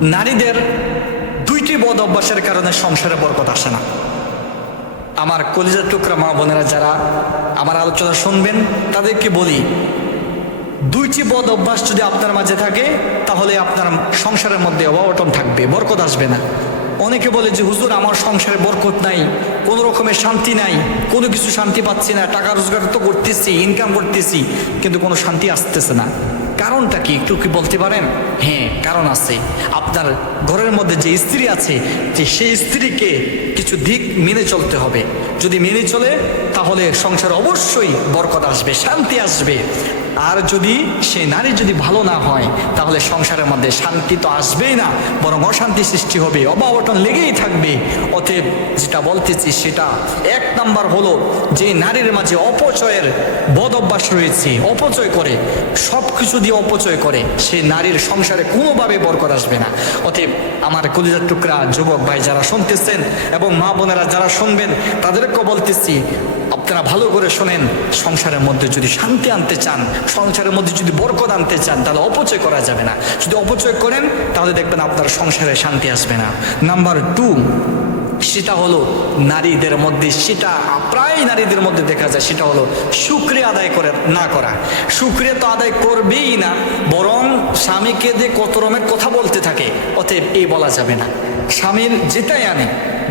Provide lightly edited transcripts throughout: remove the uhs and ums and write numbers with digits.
নারীদের দুইটি বদ অভ্যাসের কারণে সংসারে বরকত আসে না। আমার কলিজার টুকরা মা বোনেরা যারা আমার আলোচনা শুনবেন তাদেরকে বলি, দুইটি বদ অভ্যাস যদি আপনার মাঝে থাকে তাহলে আপনার সংসারের মধ্যে অভাবটন থাকবে, বরকত আসবে না। অনেকে বলে যে হুজুর আমার সংসারে বরকত নাই, কোনো রকমের শান্তি নাই, কোনো কিছু শান্তি পাচ্ছি না, টাকা রোজগার তো করতেছি, ইনকাম করতেছি, কিন্তু কোনো শান্তি আসতেছে না। কারণটা কি একটু কি বলতে পারেন? হ্যাঁ, কারণ আছে। আপনার ঘরের মধ্যে যে স্ত্রী আছে, যে সেই স্ত্রীকে কিছু দিক মেনে চলতে হবে। যদি মেনে চলে তাহলে সংসারে অবশ্যই বরকত আসবে, শান্তি আসবে। আর যদি সে নারী যদি ভালো না হয় তাহলে সংসারের মধ্যে শান্তি তো আসবেই না, বরং অশান্তি সৃষ্টি হবে, অভাবটন লেগেই থাকবে। অতএব যেটা বলতেছি সেটা এক নাম্বার হলো, যে নারীর মাঝে অপচয়ের বদ অভ্যাস রয়েছে, অপচয় করে, সব কিছু দিয়ে অপচয় করে, সে নারীর সংসারে কোনোভাবে বরকত আসবে না। অতএব আমার কলিজার টুকরা যুবক ভাই যারা শুনতেছেন এবং মা বোনেরা যারা শুনবেন তাদেরকেও বলতেছি, আপনারা ভালো করে শোনেন। সংসারের মধ্যে যদি শান্তি আনতে চান, সংসারের মধ্যে যদি বরকত আনতে চান, তাহলে অপচয় করা যাবে না। যদি অপচয় করেন তাহলে দেখবেন আপনার সংসারে শান্তি আসবে না। নাম্বার 2, সেটা হলো নারীদের মধ্যে, সেটা প্রায় নারীদের মধ্যে দেখা যায়, সেটা হলো শুকরিয়া আদায় করে না করা। শুকরিয়া তো আদায় করবেই না, বরং স্বামীকে দিয়ে কত রকমের কথা বলতে থাকে। অতএব এই বলা যাবে না। স্বামীর যেটাই আনে,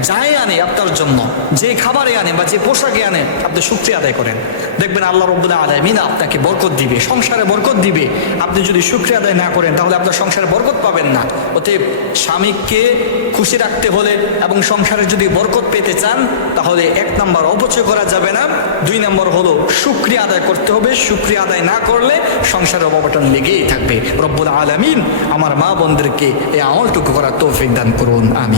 যাই আনে আপনার জন্য, যে খাবারে আনে বা যে পোশাকে আনে, আপনি শুকরিয়া আদায় করেন, দেখবেন আল্লাহ রাব্বুল আলামিন আপনাকে বরকত দিবে, সংসারে বরকত দিবে। আপনি যদি শুকরিয়া আদায় না করেন তাহলে আপনার সংসারে বরকত পাবেন না। অতএব স্বামীকে খুশি রাখতে হলে এবং সংসারে যদি বরকত পেতে চান তাহলে 1 নাম্বার অপচয় করা যাবে না, 2 নাম্বার হলো শুকরিয়া আদায় করতে হবে। শুকরিয়া আদায় না করলে সংসারে অভাবটন লেগেই থাকবে। রব্বুল আলামিন আমার মা বোনদেরকে এই আমলটুকু করার তৌফিক দান করুন, আমিন।